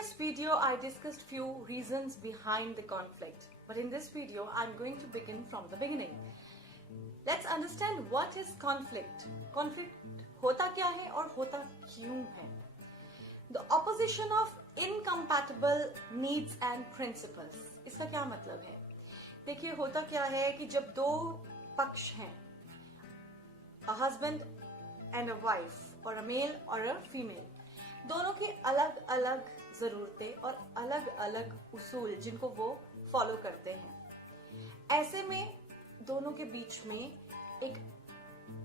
previous video, I discussed few reasons behind the conflict. But in this video, I'm going to begin from the beginning. Let's understand what is conflict. Conflict होता क्या है और होता क्यों है? The opposition of incompatible needs and principles. इसका क्या मतलब है? देखिए होता क्या है कि जब दो पक्ष हैं, a husband and a wife, or a male or a female, दोनों की अलग अलग जरूरतें और अलग अलग उसूल जिनको वो फॉलो करते हैं, ऐसे में दोनों के बीच में एक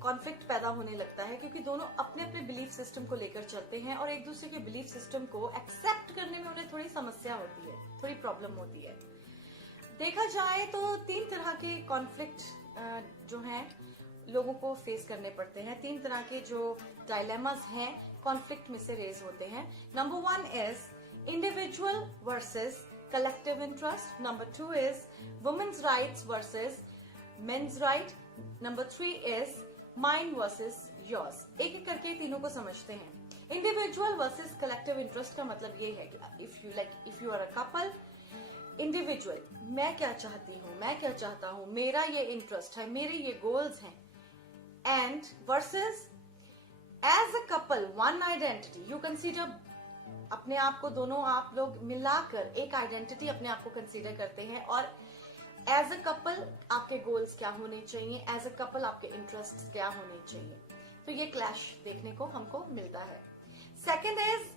कॉन्फ्लिक्ट पैदा होने लगता है क्योंकि दोनों अपने अपने बिलीफ सिस्टम को लेकर चलते हैं और एक दूसरे के बिलीफ सिस्टम को एक्सेप्ट करने में उन्हें थोड़ी समस्या होती है, थोड़ी प्रॉब्लम होती है। देखा जाए तो तीन तरह के कॉन्फ्लिक्ट जो हैं लोगों को फेस करने पड़ते हैं। तीन तरह के जो डायलेमास हैं कॉन्फ्लिक्ट में से रेज होते हैं। Number 1 is individual versus collective interest. Number 2 is women's rights versus men's right. Number 3 is mine versus yours. एक एक करके तीनों को समझते हैं। इंडिविजुअल वर्सेस कलेक्टिव इंटरेस्ट का मतलब ये है कि if you are a couple, individual, मैं क्या चाहती हूँ, मैं क्या चाहता हूँ, मेरा ये इंटरेस्ट है, मेरे ये गोल्स हैं, and versus as a couple one identity, you consider, अपने आप को दोनों आप लोग मिलाकर एक आइडेंटिटी अपने आप को कंसीडर करते हैं और एज अ कपल आपके गोल्स क्या होने चाहिए, एज अ कपल आपके इंटरेस्ट क्या होने चाहिए। तो ये क्लैश देखने को हमको मिलता है। Second is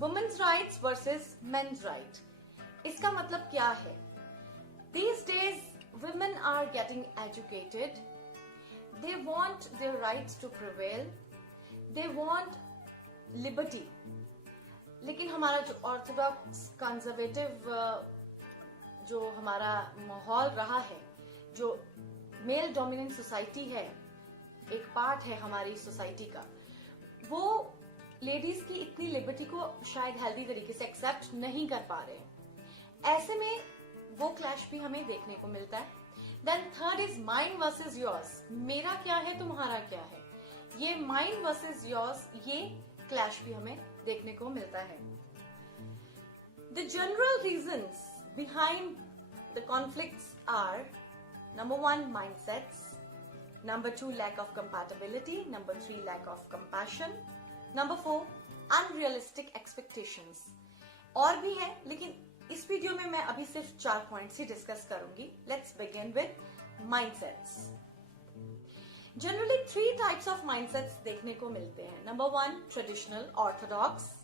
women's rights versus men's right. इसका मतलब क्या है? These days women are getting educated, they want their rights to prevail, they want liberty. लेकिन हमारा जो ऑर्थोडॉक्स कंजर्वेटिव जो हमारा माहौल रहा है, जो मेल डोमिनेंट सोसाइटी है, एक पार्ट है हमारी सोसाइटी का, वो लेडीज की इतनी लिबर्टी को शायद हेल्दी तरीके से एक्सेप्ट नहीं कर पा रहे हैं। ऐसे में वो क्लैश भी हमें देखने को मिलता है। Then third is mine versus yours. मेरा क्या है, तुम्हारा क्या है। ये माइन वर्सेस योर्स, ये क्लैश भी हमें देखने को मिलता है। The general reasons behind the conflicts are number 1 mindsets, number 2 lack of compatibility, number 3 lack of compassion, number 4 unrealistic expectations. और भी है लेकिन इस वीडियो में मैं अभी सिर्फ 4 पॉइंट्स ही डिस्कस करूंगी। Let's begin with mindsets. Generally 3 types of mindsets देखने को मिलते हैं। Number 1 traditional Orthodox.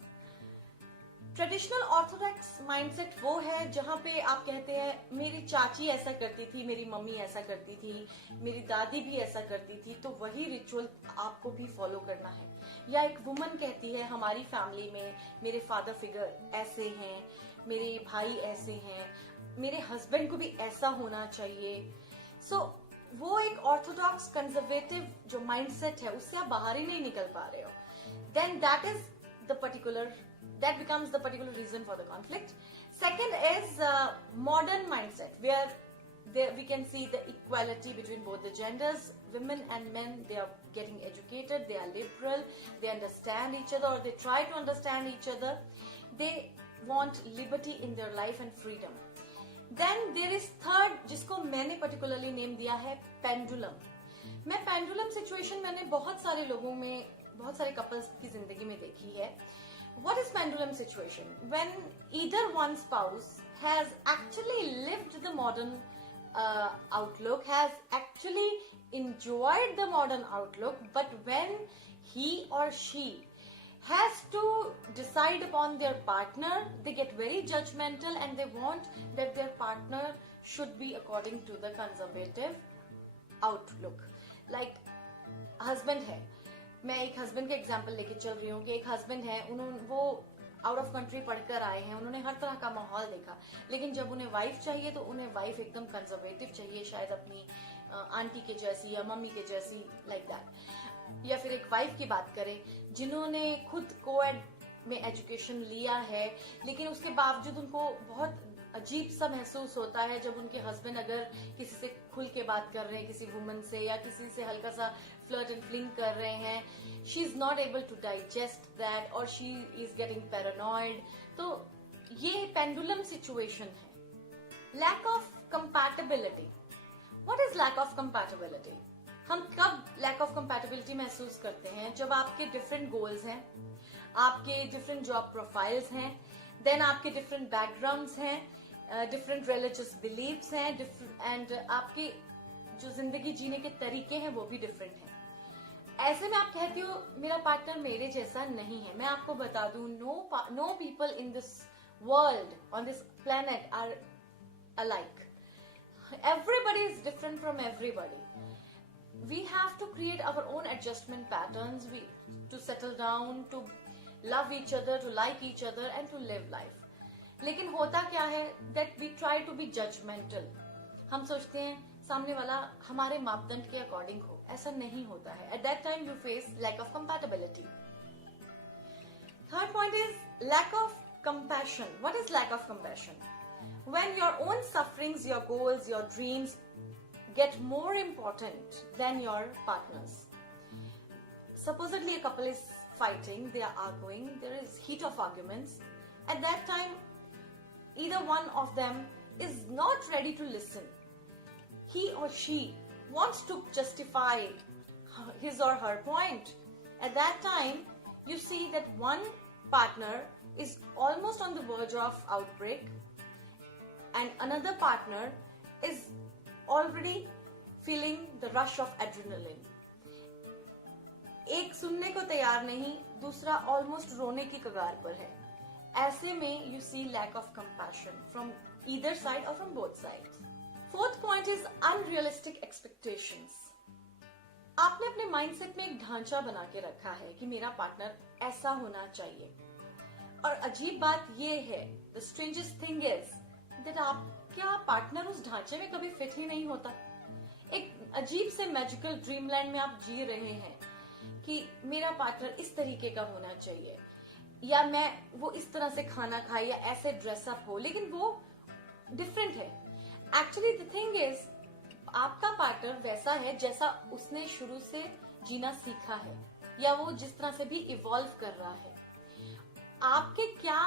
Traditional Orthodox mindset वो है जहां पे आप कहते हैं मेरी चाची ऐसा करती थी, मेरी मम्मी ऐसा करती थी, मेरी दादी भी ऐसा करती थी, तो वही रिचुअल आपको भी फॉलो करना है। या एक वुमन कहती है हमारी फैमिली में मेरे फादर फिगर ऐसे हैं, मेरे भाई ऐसे हैं, मेरे हस्बैंड को भी ऐसा होना चाहिए। सो वो एक ऑर्थोडॉक्स कंजर्वेटिव जो माइंडसेट है उससे आप बाहर ही नहीं निकल पा रहे हो। Then that becomes the particular reason for the conflict. Second is modern mindset, where we can see the equality between both the genders. Women and men, they are getting educated, they are liberal, they understand each other, or they try to understand each other. They want liberty in their life and freedom. Then there is third, जिसको मैंने particularly name दिया है pendulum. मैं pendulum situation मैंने बहुत सारे लोगों में, बहुत सारे couples की जिंदगी में देखी है। What is pendulum situation? When either one spouse has actually lived the modern outlook, has actually enjoyed the modern outlook, but when he or she has to decide upon their partner, they get very judgmental and they want that their partner should be according to the conservative outlook. Like husband है, मैं एक husband का example लेके चल रही हूँ कि एक हस्बैंड है, वो आउट ऑफ कंट्री पढ़कर आए हैं, उन्होंने हर तरह का माहौल देखा, लेकिन जब उन्हें वाइफ चाहिए तो उन्हें वाइफ एकदम कंजर्वेटिव चाहिए, शायद अपनी आंटी के जैसी या मम्मी के जैसी, लाइक दैट। या फिर एक वाइफ की बात करें जिन्होंने खुद कोएड में एजुकेशन लिया है, लेकिन उसके बावजूद उनको बहुत अजीब सा महसूस होता है जब उनके हस्बैंड अगर किसी से खुल के बात कर रहे हैं, किसी वुमन से या किसी से हल्का सा फ्लर्ट एंड फ्लिंग कर रहे हैं, she is not able to digest that और शी इज गेटिंग पैरानॉइड। तो ये पेंडुलम सिचुएशन है। Lack of compatibility. What is lack of compatibility? हम कब लैक ऑफ कंपैटिबिलिटी महसूस करते हैं? जब आपके डिफरेंट गोल्स हैं, आपके डिफरेंट जॉब प्रोफाइल्स हैं, देन आपके डिफरेंट बैकग्राउंड्स हैं, डिफरेंट रिलीजियस बिलीव्स हैं, एंड आपके जो जिंदगी जीने के तरीके हैं वो भी डिफरेंट हैं। ऐसे में आप कहती हो मेरा पार्टनर मेरे जैसा नहीं है। मैं आपको बता दूं, no people in this world on this planet are alike. Everybody is different from everybody. We have to create our own adjustment patterns, to settle down, to love each other, to like each other and to live life. लेकिन होता क्या है that we try to be judgmental. हम सोचते हैं सामने वाला हमारे मापदंड के अकॉर्डिंग हो। ऐसा नहीं होता है। At that time you face lack of compatibility. Third point is lack of compassion. What is lack of compassion? When your own sufferings, your goals, your dreams get more important than your partner's. Supposedly a couple is fighting, they are arguing, there is heat of arguments. At that time, either one of them is not ready to listen. He or she wants to justify his or her point. At that time, you see that one partner is almost on the verge of outbreak and another partner is already feeling the rush of adrenaline. एक सुनने को तैयार नहीं, दूसरा almost रोने की कगार पर है। ऐसे में you see lack of compassion from either side or from both sides. Fourth point is unrealistic expectations. आपने अपने माइंडसेट में एक ढांचा बना के रखा है कि मेरा पार्टनर ऐसा होना चाहिए। और अजीब बात ये है, the strangest thing is that आपका पार्टनर उस ढांचे में कभी फिट ही नहीं होता। एक अजीब से मैजिकल ड्रीमलैंड में आप जी रहे हैं कि मेरा पार्टनर इस तरीके का होना चाहिए, या वो इस तरह से खाना खाए या ऐसे ड्रेसअप हो, लेकिन वो डिफरेंट है। एक्चुअली द थिंग इज आपका पार्टनर वैसा है जैसा उसने शुरू से जीना सीखा है, या वो जिस तरह से भी इवॉल्व कर रहा है। आपके क्या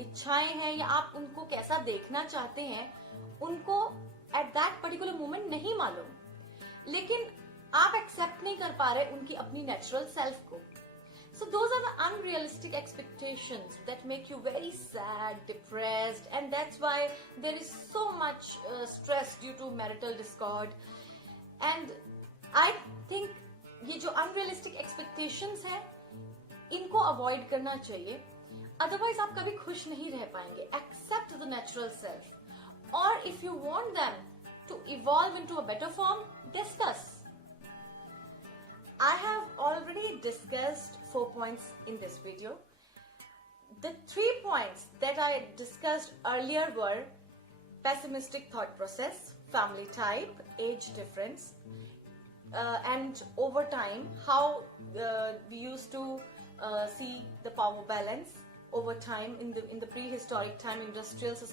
इच्छाएं हैं या आप उनको कैसा देखना चाहते हैं, उनको एट दैट पर्टिकुलर मोमेंट नहीं मालूम, लेकिन आप एक्सेप्ट नहीं कर पा रहे उनकी अपनी नेचुरल सेल्फ को। So those are the unrealistic expectations that make you very sad, depressed, and that's why there is so much stress due to marital discord. And I think ये जो unrealistic expectations हैं, इनको avoid करना चाहिए, otherwise आप कभी खुश नहीं रह पाएंगे। Accept the natural self. Or if you want them to evolve into a better form, discuss. I have already discussed 4 points in this video. The 3 points that I discussed earlier were pessimistic thought process, family type, age difference, and over time how we used to see the power balance over time in the prehistoric time, industrial society.